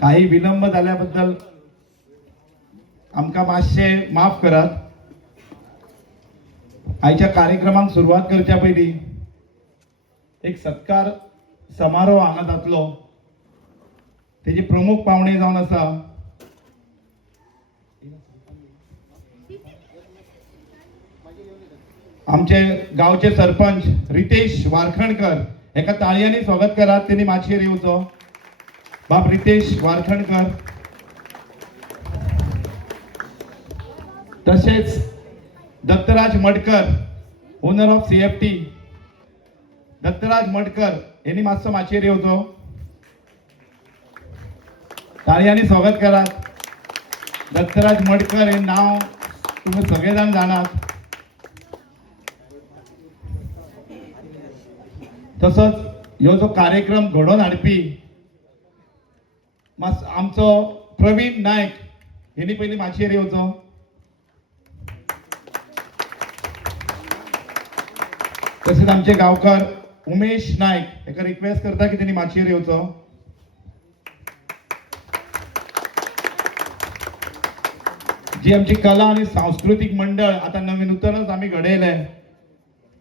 काही विलंब झाल्याबद्दल आमका मातशे माफ करात. आयच्या कार्यक्रमाक सुरुवात करच्या पयलीं एक सत्कार समारोह हांगा जातलो. तेजे प्रमुख पावणे जावन आसा आमचे गावचे सरपंच रितेश वारखणकर. एका ताळयांनी स्वागत करात. त्यांनी माचयेर येवचो. बाप रितेश वारखणकर. तसेच Dattaraj Madkar, owner of CFT. Dattaraj Madkar यांनी मातसो माचयेर येवचो. ताळयांनी स्वागत करात. दत्तराज मडकर हे नाव तुम्ही सगळे जाण जाणात. तसोच ह्यो जो कार्यक्रम घडोवन हाडपी आमचो प्रवीण नायक यांनी पयलीं माचयेर येवचो. तसेच आमचे गांवकार उमेश नायक एका रिक्वेस्ट करता की त्यांनी माचयेर येवचो. जी आमची कला आणि सांस्कृतिक मंडळ आता नूतनच आम्ही घडयले,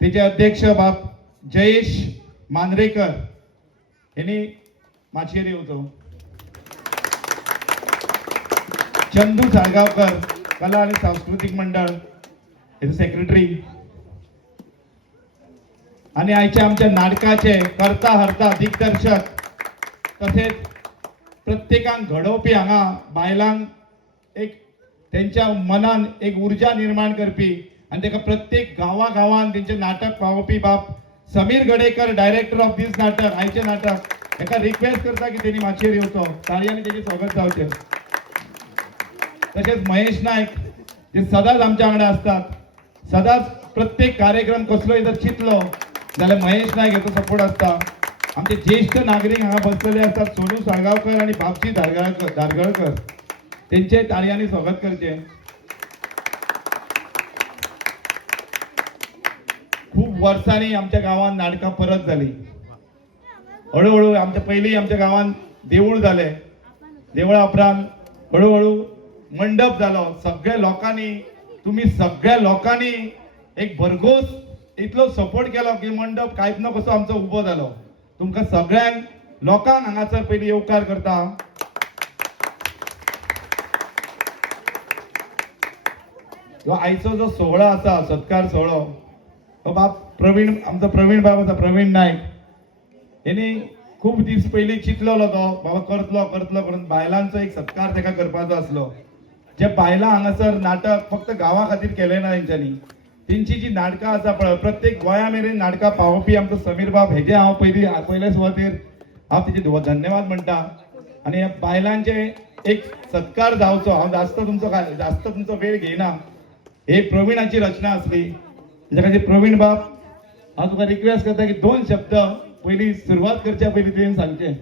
तेचे अध्यक्ष बाप जयेश मांद्रेकर यांनी माचयेर येवचो. चंदू साळगावकर कला आणि सांस्कृतिक मंडळ हेचे सेक्रेटरी. आणि आयच्या आमच्या नाटकाचे करता हरता दिग्दर्शक तसेच प्रत्येकांक घडोवपी हांगा बायलांक एक त्यांच्या मनान एक ऊर्जा निर्माण करपी आणि ताका प्रत्येक गांवागांवांत तेंचे नाटक पावोवपी बाप समीर गडेकर, डायरेक्टर ऑफ दिस नाटक. आयचे नाटक एका रिक्वेस्ट करता की त्यांनी माचयेर येवचो. ताळयांनी तेजे स्वागत जावचें. तसेच महेश नायक जे सदांच आमच्या वांगडा असतात. सदांच प्रत्येक कार्यक्रम कसलोय जर चिंतलो जाल्यार महेश नायक हेचो सपोर्ट असता. आमचे ज्येष्ठ नागरिक हांगा बसलेले असतात. सोनू साळगावकर आणि बापजी धारगळकर. तेंचे ताळयांनी स्वागत करचें. खूप वर्सांनी आमच्या गावात नाटकां परत जाली. हळूहळू पयलीं आमच्या गावात देवूळ जालें. देवळा उपरांत हळूहळू मंडप जालो. सगळ्या लोकांनी तुम्ही सगळ्या लोकांनी एक भरघोस इतलो सपोर्ट केलो की मंडप कांयच न कसो आमचो उबो जालो. तुमकां सगळ्यांक लोकांक हांगासर पयलीं येवकार करता. आयचो जो सोहळो आसा सत्कार सोहळो तो बाप प्रवीण आमचो प्रवीण बाब आसा प्रवीण नायक हेणी खूब दीस पयलीं चिंतलेलो तो बाबा करतलो करून बायलांचो एक सत्कार ताका करपाचो आसलो. जे बायलां हांगासर नाटक फक्त गांवा खातीर केलें ना तेंच्यांनी. तेंची जी नाटकां आसा पळय प्रत्येक गोंया मेरेन नाटकां पावोवपी आमचो समीर बाब हेजे हांव पयल्या सुवातेर हांव तेजे धन्यवाद म्हणटा. आनी ह्या बायलांचे एक सत्कार जावचो. हांव जास्त तुमचो वेळ घेयना. हे प्रवीणाची रचना आसली. तेच्या खातीर प्रवीण बाब हांव तुका रिक्वेस्ट करता की 2 शब्द पयलीं सुरवात करच्या पयलीं तुवें सांगचें.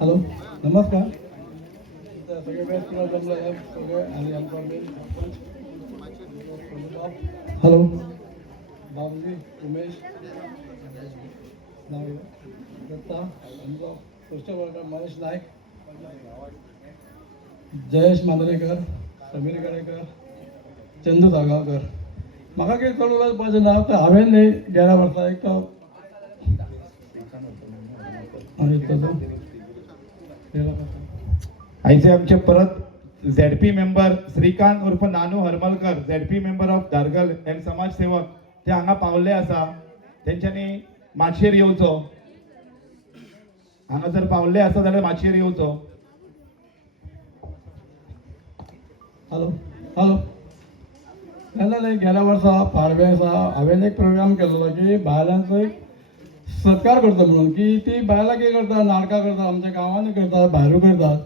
हॅलो नमस्कार. हॅलो बाबूजी उमेश दत्ता आमचो सोशल वर्कर महेश नायक, जयेश मांद्रेकर, समीर गडेकर, चंदू साळगावकर. म्हाका कितें कळून पाहिजे ना तर हांवें न्ही गेल्या वर्सा एक आयचे आमचे परत ZP मेंबर श्रीकांत उर्फ Nanu Harmalkar, ZP member of Dhargal and समाजसेवक ते हांगा पावले आसा. तेंच्यांनी माचयेर येवचो. हांगा जर पावले आसा जाल्यार माचयेर येवचो. हॅलो हॅलो तेन्ना न्ही गेल्या वर्सा पाडवे आसा हांवें एक प्रोग्राम केल्लो की बायलांचो एक सत्कार करता म्हणून की ती बायलां कितें करता नाटकां करता आमच्या गांवांनी करतात भायरूय करतात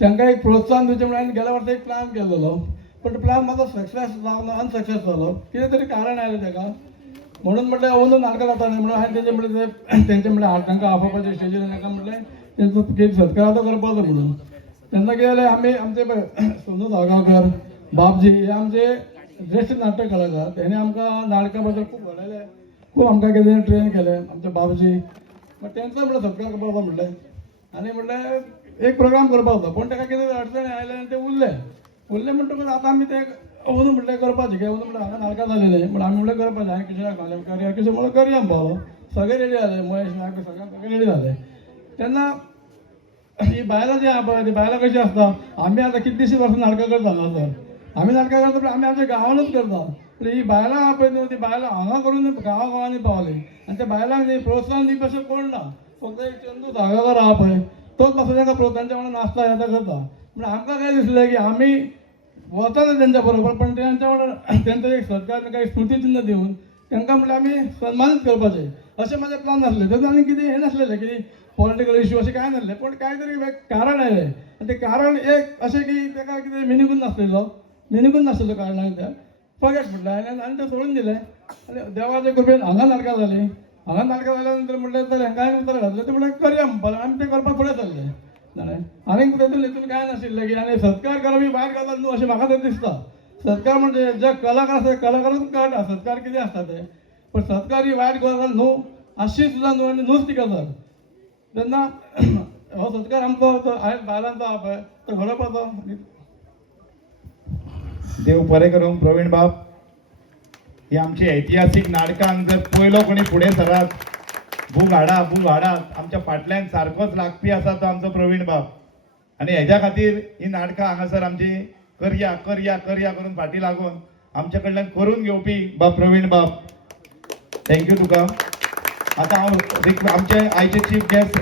तांकां एक प्रोत्साहन दिवचें म्हणून गेल्या वर्सा एक प्लॅन केल्लो. पण तो प्लॅन म्हाजो सक्सेस जावना अनसक्सेस जालो. कितें तरी कारण आयलें ताका म्हणून म्हटलें अंदून नाटकां जाता न्ही म्हणून हांवें तेंचे म्हटलें तांकां आपोवपाचें स्टेजीर तांकां म्हटलें तेंचो सत्कार आतां करपाचो म्हणून. तेन्ना कितें जालें आमी आमचे सोनू साळगांवकर बापजी हे आमचे ज्येश्ठ नाटक कलाकार तेणे आमकां नाटका बद्दल खूब घडयलें खूब आमकां कितें ट्रेन केलें आमचे बाबजी मागीर तेंचो म्हणल्यार सत्कार करपाचो म्हणलें आनी म्हणल्यार एक प्रोग्राम करपाचो पूण ताका कितें अडचणी आयले आनी ते उरले म्हणटकूच आतां आमी ते अंदू म्हणलें करपाचें काय अंदू म्हणल्यार हांगा नाटकां जालेलें म्हण आमी म्हणलें करपाचें आनी किशोराक घालें करया किशोर म्हणून करया म्हणपालो सगळे रेडी जाले महेश नायक सगळे रेडी जाले तेन्ना ही बायलां जी आहा पळय ती बायलां कशी आसता आमी आतां कितलींशीं वर्सां नाटकां करता हांगासर आमी नाटकां करता पूण आमी आमच्या गांवानूच करता पूण ही बायलां आहा पळय न्हू ती बायलां हांगा करून गांवांनी पावली आनी त्या बायलांक न्ही प्रोत्साहन दिवपी अशें कोण ना फक्त एक चंदू धागाकार आहा पळय तोच मातसो तांकां तांच्या वांगडा नाचता येता करता पूण आमकां काय दिसलें की आमी वताच तेंच्या बरोबर पण तेंच्या वांगडा तेंचो एक सत्कार तांकां एक स्मृतीचिन्ह दिवन तांकां म्हणल्यार आमी सन्मानीत करपाचें अशें म्हाजें प्लॅन नासलें तेतून आनी कितें हें नासलेलें की पॉलिटिकल इश्यू अशें कांय नासलें पूण कांय तरी कारण आयलें आनी तें कारण एक अशें की ताका कितें मिनिंगूच नासलेलो कारणान त्या फॉरगेट म्हटलें आनी तें सोडून दिलें आनी देवाचे कृपेन हांगा नाटकां जालीं हांगा नाटकां जाल्या नंतर म्हटलें तर हेंकाय उतर घातलें तें म्हटलें करया म्हणपालें आमी तें करपाक फुडें सरलें जालें आनीक तेतून कांय नाशिल्लें की आनी सत्कार करप ही वायट गजाल न्हू अशें म्हाका तरी दिसता सत्कार म्हणजे जे कलाकार आसा कलाकारूच कळटा सत्कार कितें आसता तें पण सत्कार ही वायट गजाल न्हू आसची सुद्दां न्हू आनी न्हूच ती गजाल तेन्ना हो सत्कार आमचो आयज बायलांचो आहा पळय तो घडोवपाचो देव बरें करूं प्रवीण बाब ही आमची ऐतिहासीक नाटकांक जर पयलो कोणी फुडें सरात बूक हाडात आमच्या फाटल्यान सारकोच लागपी आसा तो आमचो प्रवीण बाब आनी हेज्या खातीर ही नाटकां हांगासर आमची करया करून फाटीं लागून आमचे कडल्यान करून घेवपी बाब प्रवीण बाब थँक्यू तुका आतां हांव आमचे आयचे चीफ गेस्ट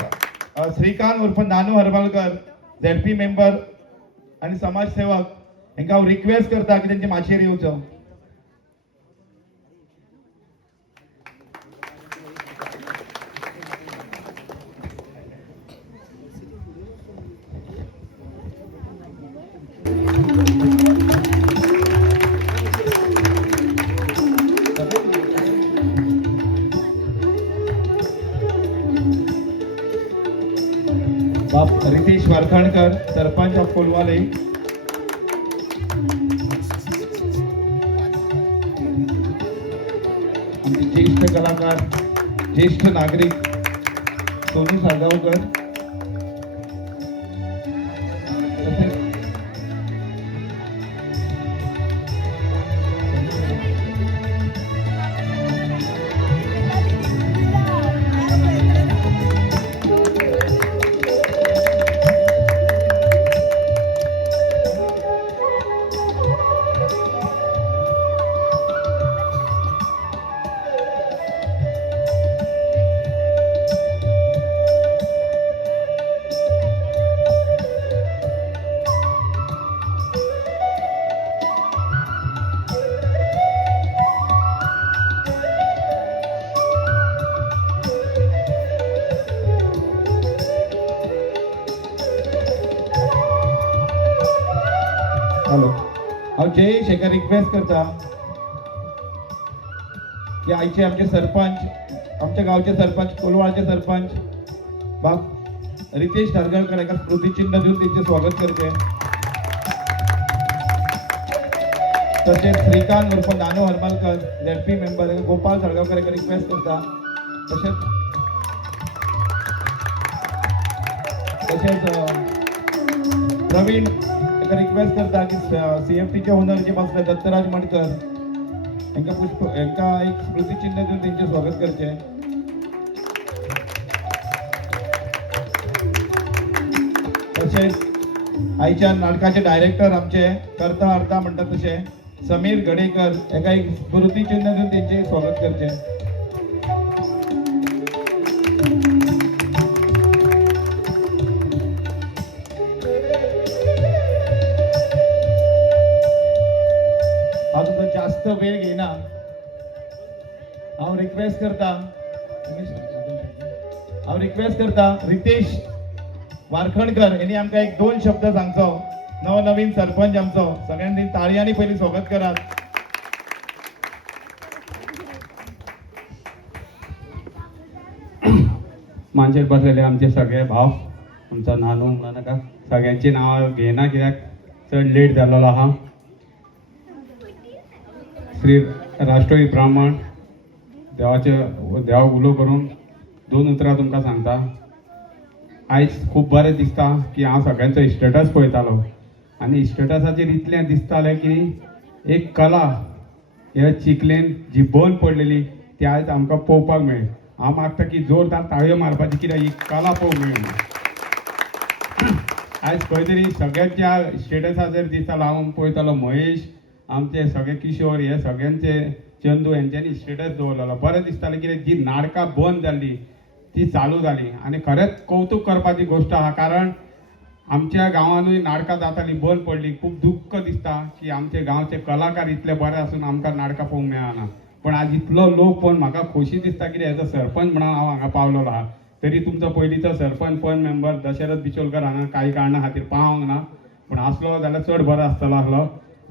श्रीकांत उर्फ नानू हरमलकर झेडपी मेंबर आनी समाजसेवक हांकां हांव रिक्वेस्ट करता की तेंचे माचयेर येवचो बाप रितेश वारखणकर सरपंच ऑफ कोलवाले आमचे ज्येष्ठ कलाकार ज्येष्ठ नागरिक सोनू साळगावकर तसेच हॅलो हांव जयेश हेका रिक्वेस्ट करता की आयचे आमचे सरपंच आमच्या गांवचे सरपंच कोलवाळचे सरपंच बाब रितेश धारगळकर हेका स्मृतिचिन्ह दिवन तेंचे स्वागत करचे तसेच श्रीकांत उर्फ नानू हरमलकर झेडपी मेंबर गोपाल साळगावकर हेका रिक्वेस्ट करता तसेच प्रवीण रिक्वेस्ट करता की CFTचे ओनर जे बसले दत्तराज मडकर हांकां एक स्मृतिचिन्ह दिवन तेंचे स्वागत करचे तशेंच आयच्या नाटकाचे डायरेक्टर आमचे करता हरता म्हणटा तशे समीर गडेकर हाका एक स्मृतिचिन्ह दिवन तेंचे स्वागत करचे जास्त वेळ घेना हांव रिक्वेस्ट करता रितेश वारखणकर यांनी आमकां एक 2 शब्द सांगचो नवनवीन सरपंच आमचो सगळ्यांनी ताळयांनी पयलीं स्वागत करात मांचेर बसलेले आमचे सगळे भाव आमचो नानू नाका सगळ्यांची नांवां घेना कित्याक चड लेट जाल्लो आहा श्री राष्ट्रोई ब्राह्मण देवाक उलो करून 2 उतरां तुमकां सांगता. आयज खूब बरें दिसता की हांव सगळ्यांचो स्टेटस पळयतालो आनी स्टेटसाचेर इतलें दिसतालें की एक कला ह्या चिखलेन जी बंद पडलेली ती आयज आमकां पळोवपाक मेळ्ळी. हांव मागता की जोरदार ताळयो मारपाची, कित्याक ही कला पळोवंक मेळ्ळी. आयज खंय तरी सगळ्यांच्या स्टेटसाचेर दिसतालो हांव पळयतालो महेश, आमचे सगळे किशोर, हे सगळ्यांचे चंदू हेंच्यांनी स्टेटस दवरलेलो. बरें दिसतालें कित्याक जी नाटकां बंद जाल्ली ती चालू जाली आनी खरेंच कौतूक करपाची गोश्ट आहा. कारण आमच्या गांवांनूय नाटकां जाताली बंद पडली. खूब दुख्ख दिसता की आमचे गांवचे कलाकार इतले बरे आसून आमकां नाटकां पळोवंक मेळना. पण आज इतलो लोक पळोवन म्हाका खोशी दिसता कित्याक हेजो सरपंच म्हणून हांव हांगा पावलेलो आहा. तरी तुमचो पयलींचो सरपंच पंच मेंबर दशरथ बिचोलकर हांगा काही कारणां खातीर पावंक ना, पूण आसलो जाल्यार चड बरो आसतलो आसलो.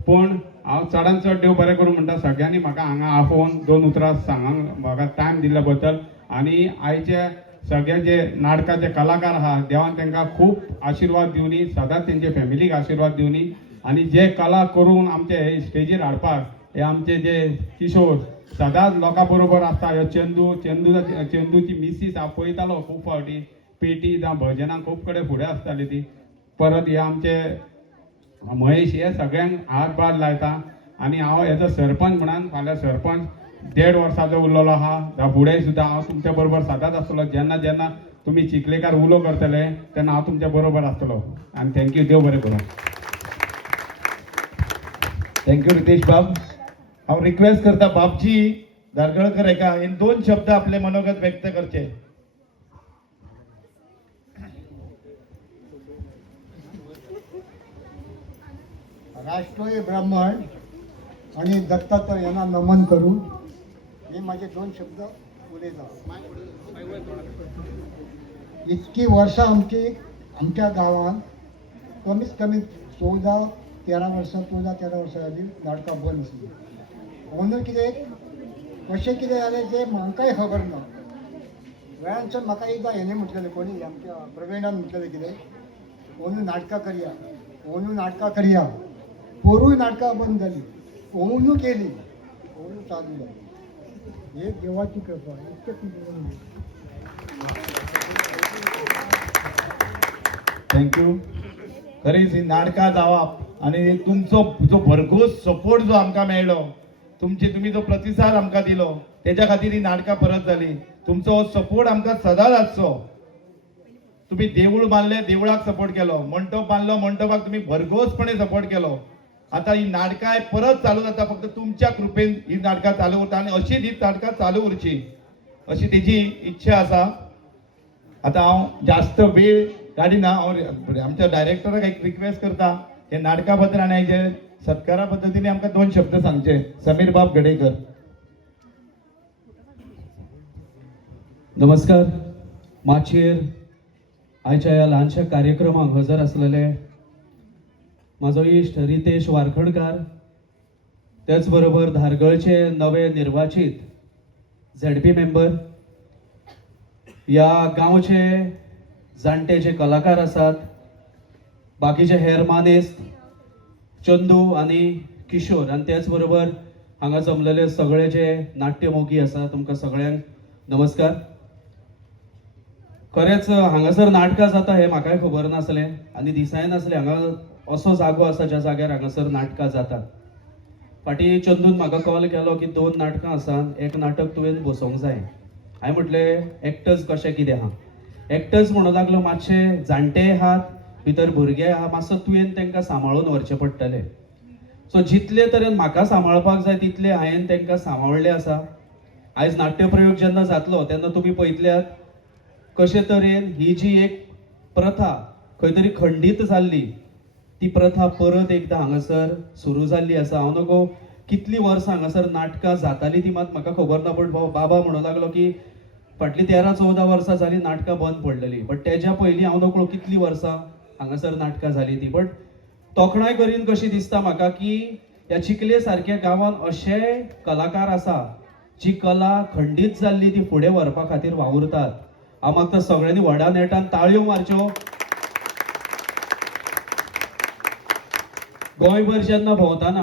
पूण हांव चडांत चड देव बरें करूं म्हणटा सगळ्यांनी म्हाका हांगा आफोवन 2 उतरां सांगांक म्हाका टायम दिल्ल्या बद्दल. आनी आयचे सगळे जे नाटकाचे कलाकार आहा देवान तांकां खूब आशिर्वाद दिवनी, सदांच तेंचे फॅमिलीक आशिर्वाद दिवनी. आनी जे कला करून आमचे हे स्टेजीर हाडपाक हे आमचे जे किशोर सदांच लोकां बरोबर आसता. ह्यो चंदूची मिसीस हांव पळयतालो खूब फावटी पेटी जावं भजनां खूब कडेन फुडें आसताली ती. परत हे आमचे महेश हे सगळ्यांक हातभार लायता. आनी हांव हेजो सरपंच म्हणून फाल्यां सरपंच 1.5 वर्साचो उरलेलो आहा. फुडें सुद्दां हांव तुमच्या बरोबर सदांच आसतलो. जेन्ना जेन्ना तुमी चिखलेकार उलो करतले तेन्ना हांव तुमच्या बरोबर आसतलो. आनी थँक्यू, देव बरें करूं. थँक्यू रितेश बाब. हांव रिक्वेस्ट करता बाबजी धारगळकर हेका हे 2 शब्द आपले मनोगत व्यक्त करचे. राष्ट्रीय ब्राह्मण आणि दत्तात्रय यांना नमन करू. मी माझे 2 शब्द उलयता. इतकी वर्सां आमच्या गांवांत कमीत कमी 14-13 वर्सां जाली नाटकां बंद आसली. म्हणून कशें कितें जालें तें म्हाकाय खबर ना. वेळानसून म्हाका एकदां हेणे म्हटलेलें, कोणी आमच्या प्रवीणान म्हटलेलें कितें अंदू नाटकां करया. पोरूय नाटकां बंद जाली, अंदू केली, अंदू चालू जाली. हे देवाची कृपा. थँक्यू. खरीच ही नाटकां जावप आनी तुमचो जो भरघोस सपोर्ट जो आमकां मेळ्ळो, तुम्ही जो प्रतिसाद आमकां दिलो तेच्या खातीर ही नाटकां परत जाली. तुमचो हो सपोर्ट आमकां सदांच आसचो. तुम्ही देवूळ बांदलें, देवळाक सपोर्ट केलो. मंडप बांदलो, मंडपाक तुम्ही भरघोसपणे सपोर्ट केलो. आता ही नाटकां परत चालू जाता. फक्त तुमच्या कृपेन ही नाटकां चालू उरता आनी अशीच ही नाटकां चालू उरची अशी तेजी इच्छा आसा. आता हांव जास्त वेळ काडिना. हांव आमच्या डायरेक्टराक एक रिक्वेस्ट करता हे नाटका बद्दल आनी हेजे सत्कारा पद्दतीने आमकां 2 शब्द सांगचे. समीर बाब गडेकर. नमस्कार. माचयेर आयच्या ह्या ल्हानशा कार्यक्रमाक हजर आसलेले म्हाजो इश्ट रितेश वारखणकार, त्याच बरोबर धारगळचे नवे निर्वाचित झेडपी मेंबर, ह्या गांवचे जाणटे जे कलाकार आसात, बाकीचे हेर मानेस्त चंदू आनी किशोर, आनी त्याच बरोबर हांगा जमलेले सगळे जे नाट्यमोगी आसा, तुमकां सगळ्यांक नमस्कार. खरेंच हांगासर नाटकां जाता हें म्हाकाय खबर नासलें आनी दिसाय नासलें हांगा असो जागो आसा ज्या जाग्यार हांगासर नाटकां जातात. फाटीं चंदून म्हाका कॉल केलो की 2 नाटकां आसात, एक नाटक तुवें बसोवंक जाय. हांवें म्हटलें एक्टर्स कशें कितें आहा. एक्टर्स म्हणूं लागलो मातशे जाणटे आहात, भितर भुरगे आहा, मातसो तुवें तांकां सांबाळून व्हरचें पडटलें. सो जितले तरेन म्हाका सांबाळपाक जाय तितले हांवें तांकां सांबाळले आसा. आयज नाट्यप्रयोग जेन्ना जातलो तेन्ना तुमी पळयतल्यात कशे तरेन ही जी एक प्रथा खंय तरी खंडीत जाल्ली ती प्रथा परत एकदां हांगासर सुरू जाल्ली आसा. हांव नको कितलीं वर्सां हांगासर नाटकां जाताली ती मात म्हाका खबर ना, पण बाबा म्हणूं लागलो की फाटलीं 13-14 वर्सां जालीं नाटकां बंद पडलेली. बट तेज्या पयलीं हांव नकळो कितलीं वर्सां हांगासर नाटकां जाली ती. बट तोखणाय करीन कशी दिसता म्हाका की ह्या चिखले सारक्या गांवांत अशे कलाकार आसा जी कला खंडीत जाल्ली ती फुडें व्हरपा खातीर वावुरतात. हांव मागता सगळ्यांनी व्हडा नेटान ताळयो मारच्यो. गोंयभर जेन्ना भोंवताना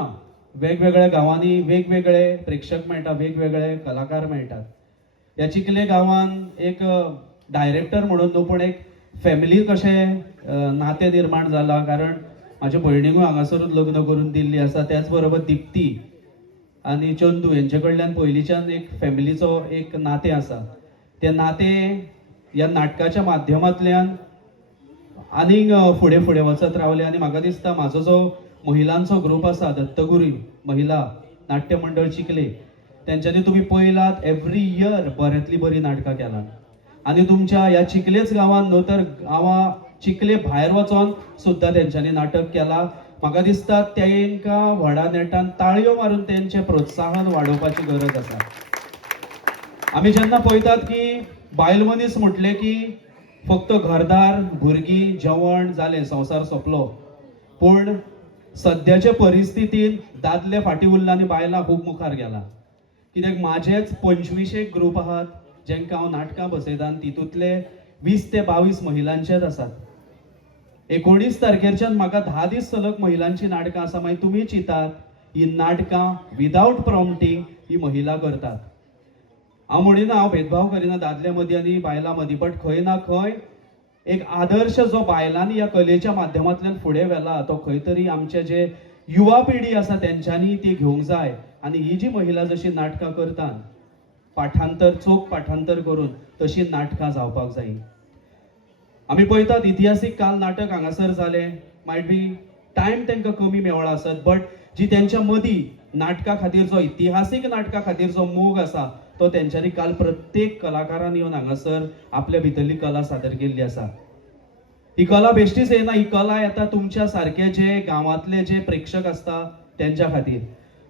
वेगवेगळ्या गावांनी वेगवेगळे प्रेक्षक मेळटा, वेगवेगळे कलाकार मेळटात. ह्या चिखले गांवान एक डायरेक्टर म्हणून न्हू पूण एक फॅमिली कशें नातें निर्माण जालां, कारण म्हाज्या भयणीकूय हांगासरूच लग्न करून दिल्ली आसा. त्याच बरोबर दिप्ती आनी चंदू हेंचे कडल्यान पयलींच्यान एक फॅमिलीचो एक नातें आसा. तें नातें ह्या नाटकाच्या माध्यमांतल्यान आनीक फुडें फुडें वचत रावलें. आनी म्हाका दिसता म्हाजो जो महिलांचो ग्रूप आसा दत्तगुरी महिला नाट्य मंडळ चिखले, तेंच्यांनी तुमी पळयलात एवरी इयर बऱ्यांतली बरी नाटकां केलात. आनी तुमच्या ह्या चिखलेच गांवांत न्हू तर गांवां चिखले भायर वचोन सुद्दां तेंच्यांनी नाटक केलां. म्हाका दिसता तांकां व्हडा नेटान ताळयो मारून तेंचें प्रोत्साहन वाडोवपाची गरज आसा. आमी जेन्ना पळयतात की बायल मनीस म्हटले की फक्त घरदार भुरगीं जेवण जालें संवसार सोंपलो. पूण सद्याचे परिस्थितीन दादले फाटीं उरला आनी बायलां खूब मुखार गेला. कित्याक म्हाजेच 25 ग्रूप आहात जेंकां हांव नाटकां बसयता आनी तितूंतले 20 ते 22 महिलांचेच आसात. 19 तारखेच्यान म्हाका 10 दीस सलग महिलांची नाटकां आसा. मागीर तुमी चिंतात ही नाटकां विदाउट प्रॉम्प्टींग ही महिला करतात. हांव म्हणिना हांव भेदभाव करिना दादल्या मदीं आनी बायलां मदीं, बट खंय ना खंय एक आदर्श जो बायलांनी ह्या कलेच्या माध्यमांतल्यान फुडें व्हेला तो खंय तरी आमचे जे युवा पिढी आसा तेंच्यांनी ती घेवंक जाय. आनी ही जी महिला जशी नाटकां करतात पाठांतर चोख पाठांतर करून तशी नाटकां जावपाक जाय. आमी पळयतात इतिहासीक काल नाटक हांगासर जालें, मायट बी टायम तांकां कमी मेवळा आसत, बट जी तेंच्या मदीं नाटका खातीर जो इतिहासीक नाटका खातीर जो मोग आसा तो तेंच्यांनी काल प्रत्येक कलाकारान येवन हांगासर आपल्या भितरली कला सादर केल्ली आसा. ही कला बेश्टीच येना, ही कला येता तुमच्या सारके जे गांवांतले जे प्रेक्षक आसता तेंच्या खातीर.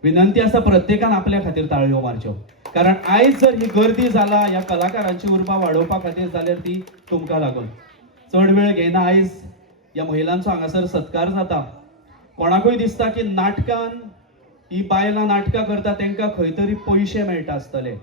विनंती आसा प्रत्येकान आपल्या खातीर ताळयो मारच्यो, कारण आयज जर ही गर्दी जाला ह्या कलाकारांची उर्बा वाडोवपा खातीर जाल्यार ती तुमकां लागून. चड वेळ घेयना, आयज ह्या महिलांचो हांगासर सत्कार जाता. कोणाकूय दिसता की नाटकान ही बायलां नाटकां करता तांकां खंय तरी पयशे मेळटा आसतले,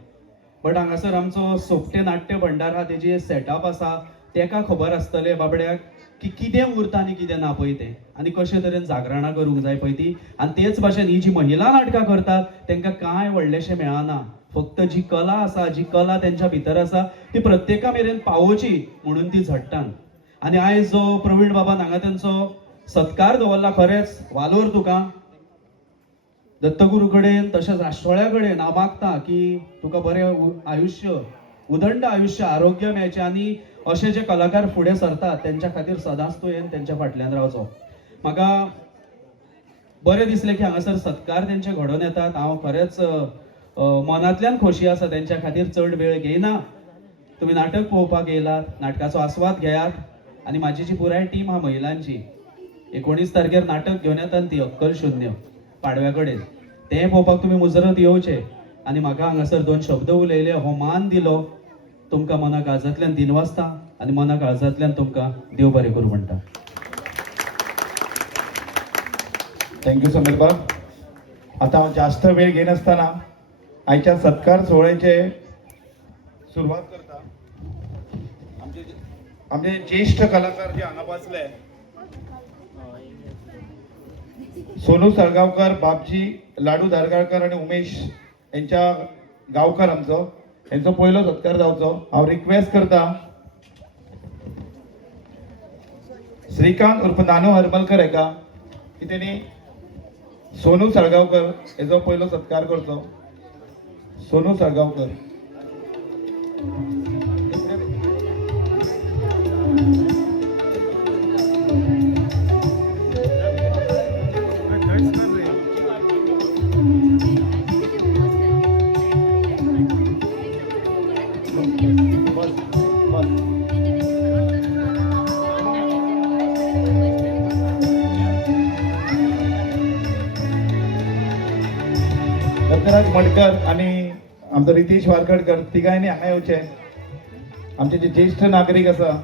बट हांगासर आमचो सोपटे नाट्य भंडार आहा तेजी सेटअप आसा, तेका खबर आसतले बाबड्याक की कितें उरता आनी कितें ना पळय तें, आनी कशे तरेन जागरणां करूंक जाय पळय ती. आनी तेच भाशेन ही जी महिला नाटकां करतात तांकां कांय व्हडलेशें मेळना. फक्त जी कला आसा, जी कला तेंच्या भितर आसा ती प्रत्येका मेरेन पावोवची म्हणून ती झडटात. आनी आयज जो प्रवीण बाबान हांगा तेंचो सत्कार दवरला, खरेंच वालोर तुका. दत्तगुरू कडेन तशेंच राष्ट्रोळ्या कडेन हांव मागता की तुका बरें आयुश्य, उदंड आयुश्य, आरोग्य मेळचें आनी अशे जे कलाकार फुडें सरतात तेंच्या खातीर सदांच तुवें तेंच्या फाटल्यान रावचो. म्हाका बरें दिसलें की हांगासर सत्कार तेंचे घडोवन येतात. हांव खरेंच मनांतल्यान खोशी आसा तेंच्या खातीर. चड वेळ घेयना, तुमी नाटक पळोवपाक येयलात, नाटकाचो आस्वाद घेयात. आनी म्हाजी जी पुराय टीम आहा महिलांची 19 तारखेर नाटक घेवन येता ती अक्कल शुन्य पाडव्या कडेन, तें पळोवपाक तुमी मुजरत येवचे. आनी म्हाका हांगासर 2 शब्द उलयले, हो मान दिलो, तुमकां मना काळजांतल्यान दिनवासता आनी मना काळजांतल्यान तुमकां देव बरें करूं म्हणटा. थँक्यू समीर बाब. आता हांव जास्त वेळ घेनासतना आयच्या सत्कार सोहळ्याचे सुरवात करता. आमचे ज्येष्ठ कलाकार जे हांगा बसले, सोनू साळगांवकर, बाबजी लाडू धारगाळकर आणि उमेश यांच्या गांवकर आमचो, यांचो पयलो सत्कार जावचो. हांव रिक्वेस्ट करता श्रीकांत उर्फ नानू हरमलकर हेका की तेणी सोनू साळगांवकर हेचो पयलो सत्कार करचो. सोनू साळगांवकर. दत्तराज मडकर आणि आमचा रितेश वारकडकर तिघांनी हांगा येवचे. आमचे जे ज्येष्ठ नागरिक आसा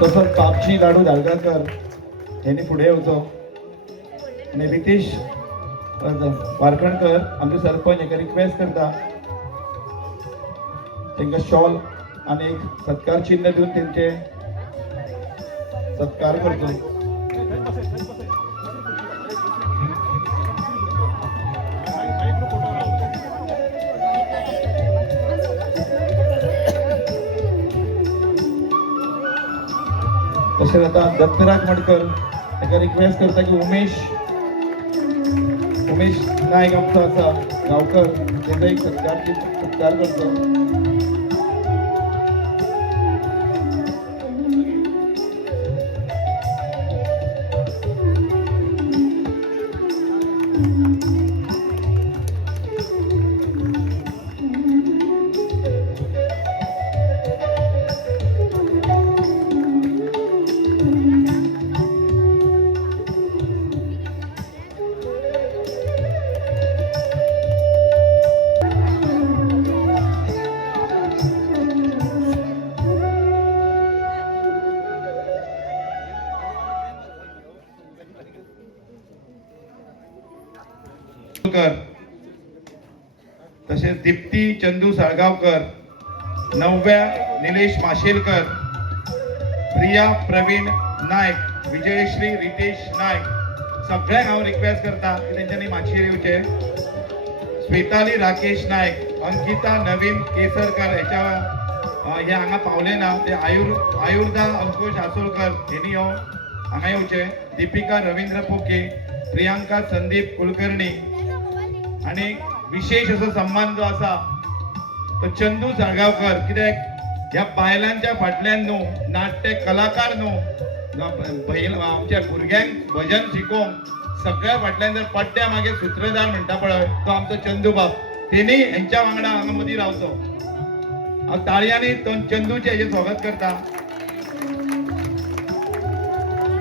तसंच पापची लाडू धारगाळकर यांनी पुढे येवचो आणि रितेश वारकणकर आमचे सरपंच हेका रिक्वेस्ट करता तांकां शॉल आणि एक सत्कार चिन्ह देऊन त्यांचे सत्कार करतो. तसेच आता दत्तराज मडकर ताका रिक्वेस्ट करता की उमेश नायक आमचो आसा गांवकर ताका एक सत्कार करतो. तसेच दीप्ती चंदू साळगावकर, नव्या निलेश माशेलकर, प्रिया प्रवीण नायक, विजयश्री रितेश नायक सगळ्यांक हांव रिक्वेस्ट करता की तेंच्यांनी मातशें येवचे. स्वेताली राकेश नायक, अंकिता नवीन केसरकर हे हांगा पावले ना ते आयुर्दा अंकुश आसोलकर हेनी हांगा येवचे. दीपिका रवींद्र पोके, प्रियांका संदीप कुलकर्णी आणि विशेष असो सन्मान जो आसा तो चंदू साळगावकर. कित्याक ह्या बायलांच्या फाटल्यान न्हू नाट्य कलाकार न्हू आमच्या भुरग्यांक भजन शिकोवंक सगळ्या फाटल्यान जर पड्ड्या मागे सूत्रधार म्हणटा पळय तो आमचो चंदू बाब. तेणी हेंच्या वांगडा हांगा मदीं रावचो. हांव ताळयांनी चंदूचे हेजें स्वागत करता.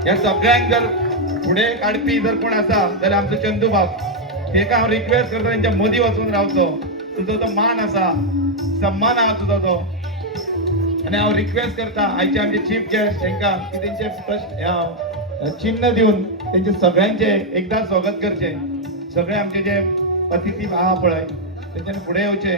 ह्या सगळ्यांक जर फुडें काडपी जर कोण आसा जाल्यार आमचो चंदू बाब. तेका हांव रिक्वेस्ट करता तेंच्या मदीं वचून रावचो. तुजो तो मान आसा, सन्मान आहा तुजो तो. आनी हांव रिक्वेस्ट करता आयचे आमचे चीफ गेस्ट तांकां की तेंचे चिन्ह दिवन तेंचे सगळ्यांचे एकदा स्वागत करचे. सगळे आमचे जे अतिथी आहा पळय तेंच्यानी फुडें येवचे.